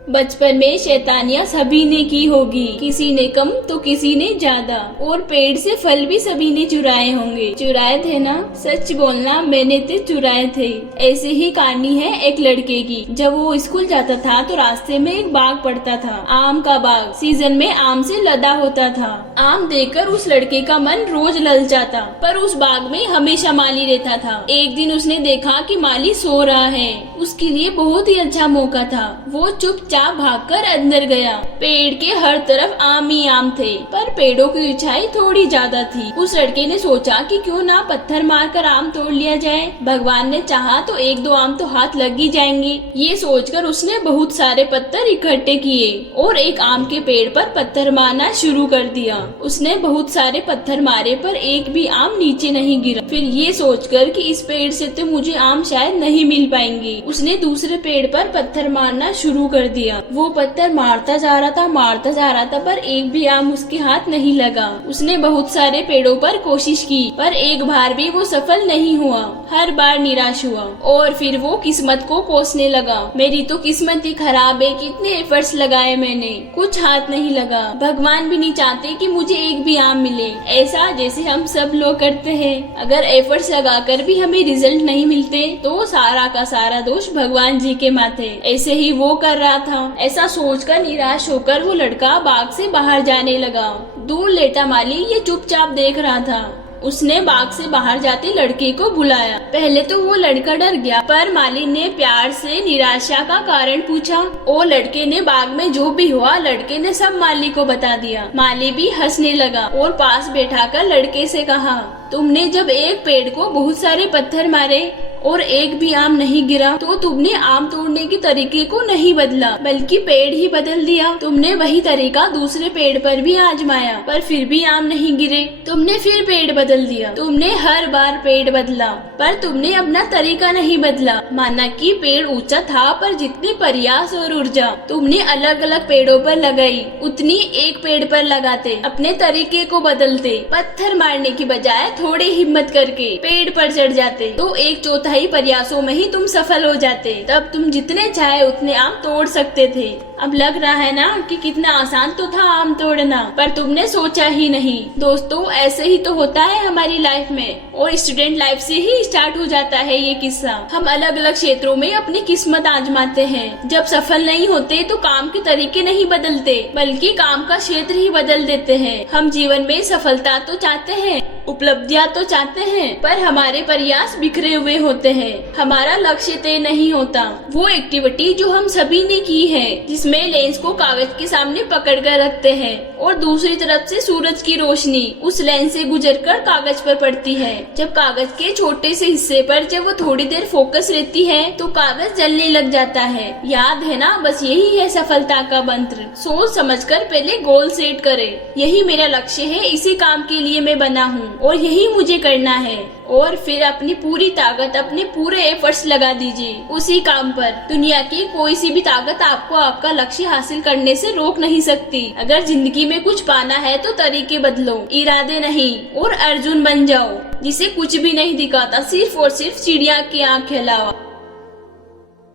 बचपन में शैतानियाँ सभी ने की होगी, किसी ने कम तो किसी ने ज्यादा, और पेड़ से फल भी सभी ने चुराए होंगे। चुराए थे ना? सच बोलना, मैंने तो चुराए थे। ऐसे ही कहानी है एक लड़के की। जब वो स्कूल जाता था तो रास्ते में एक बाग पड़ता था, आम का बाग। सीजन में आम से लदा होता था। आम देखकर उस लड़के का मन रोज ललचाता, पर उस बाग में हमेशा माली रहता था। एक दिन उसने देखा कि माली सो रहा है। उसके लिए बहुत ही अच्छा मौका था। वो चुपचाप भागकर अंदर गया। पेड़ के हर तरफ आम ही आम थे, पर पेड़ों की ऊंचाई थोड़ी ज्यादा थी। उस लड़के ने सोचा कि क्यों ना पत्थर मारकर आम तोड़ लिया जाए। भगवान ने चाहा तो एक दो आम तो हाथ लग ही जाएंगे। ये सोचकर उसने बहुत सारे पत्थर इकट्ठे किए और एक आम के पेड़ पर पत्थर मारना शुरू कर दिया। उसने बहुत सारे पत्थर मारे, पर एक भी आम नीचे नहीं गिरा। फिर ये सोचकर कि इस पेड़ से तो मुझे आम शायद नहीं मिल पाएंगे, उसने दूसरे पेड़ पर पत्थर मारना शुरू कर दिया। वो पत्थर मारता जा रहा था, पर एक भी आम उसके हाथ नहीं लगा। उसने बहुत सारे पेड़ों पर कोशिश की, पर एक बार भी वो सफल नहीं हुआ। हर बार निराश हुआ और फिर वो किस्मत को कोसने लगा। मेरी तो किस्मत ही खराब है, कितने एफर्ट्स लगाए मैंने, कुछ हाथ नहीं लगा। भगवान भी नहीं चाहते कि मुझे एक भी आम मिले, ऐसा जैसे हम सब लोग करते हैं। अगर एफर्ट्स लगाकर भी हमें रिजल्ट नहीं मिलते तो सारा का सारा दोष भगवान जी के माथे। ऐसे ही वो कर रहा था। ऐसा सोचकर निराश होकर वो लड़का बाग से बाहर जाने लगा। दूर लेटा माली ये चुपचाप देख रहा था। उसने बाग से बाहर जाते लड़के को बुलाया। पहले तो वो लड़का डर गया, पर माली ने प्यार से निराशा का कारण पूछा और लड़के ने बाग में जो भी हुआ लड़के ने सब माली को बता दिया। माली भी हंसने लगा और पास बैठाकर लड़के से कहा, तुमने जब एक पेड़ को बहुत सारे पत्थर मारे और एक भी आम नहीं गिरा तो तुमने आम तोड़ने के तरीके को नहीं बदला, बल्कि पेड़ ही बदल दिया। तुमने वही तरीका दूसरे पेड़ पर भी आजमाया, पर फिर भी आम नहीं गिरे। तुमने फिर पेड़ बदल दिया। तुमने हर बार पेड़ बदला, पर तुमने अपना तरीका नहीं बदला। माना कि पेड़ ऊंचा था, पर जितने प्रयास और ऊर्जा तुमने अलग अलग पेड़ों पर लगाई, उतनी एक पेड़ पर लगाते, अपने तरीके को बदलते, पत्थर मारने की बजाय थोड़ी हिम्मत करके पेड़ पर चढ़ जाते, तो एक चौथाई प्रयासों में ही तुम सफल हो जाते। तब तुम जितने चाहे उतने आम तोड़ सकते थे। अब लग रहा है ना कि कितना आसान तो था आम तोड़ना, पर तुमने सोचा ही नहीं। दोस्तों, ऐसे ही तो होता है हमारी लाइफ में, और स्टूडेंट लाइफ से ही स्टार्ट हो जाता है ये किस्सा। हम अलग अलग क्षेत्रों में अपनी किस्मत आजमाते हैं। जब सफल नहीं होते तो काम के तरीके नहीं बदलते, बल्कि काम का क्षेत्र ही बदल देते हैं। हम जीवन में सफलता तो चाहते हैं, उपलब्धियां तो चाहते हैं, पर हमारे प्रयास बिखरे हुए होते हैं। हमारा लक्ष्य तय नहीं होता। वो एक्टिविटी जो हम सभी ने की है, जिसमें लेंस को कागज के सामने पकड़ कर रखते हैं और दूसरी तरफ से सूरज की रोशनी उस लेंस से गुजरकर कागज पर पड़ती है। जब कागज के छोटे से हिस्से पर जब वो थोड़ी देर फोकस रहती है तो कागज जलने लग जाता है। याद है ना? बस यही है सफलता का मंत्र। सोच समझकर पहले गोल सेट करे। यही मेरा लक्ष्य है, इसी काम के लिए मैं बना हूँ और यही मुझे करना है। और फिर अपनी पूरी ताकत, अपने पूरे एफर्ट्स लगा दीजिए उसी काम पर। दुनिया की कोई सी भी ताकत आपको आपका लक्ष्य हासिल करने से रोक नहीं सकती। अगर जिंदगी में कुछ पाना है तो तरीके बदलो, इरादे नहीं। और अर्जुन बन जाओ, जिसे कुछ भी नहीं दिखाता, सिर्फ और सिर्फ चिड़िया की आंख खिलावा।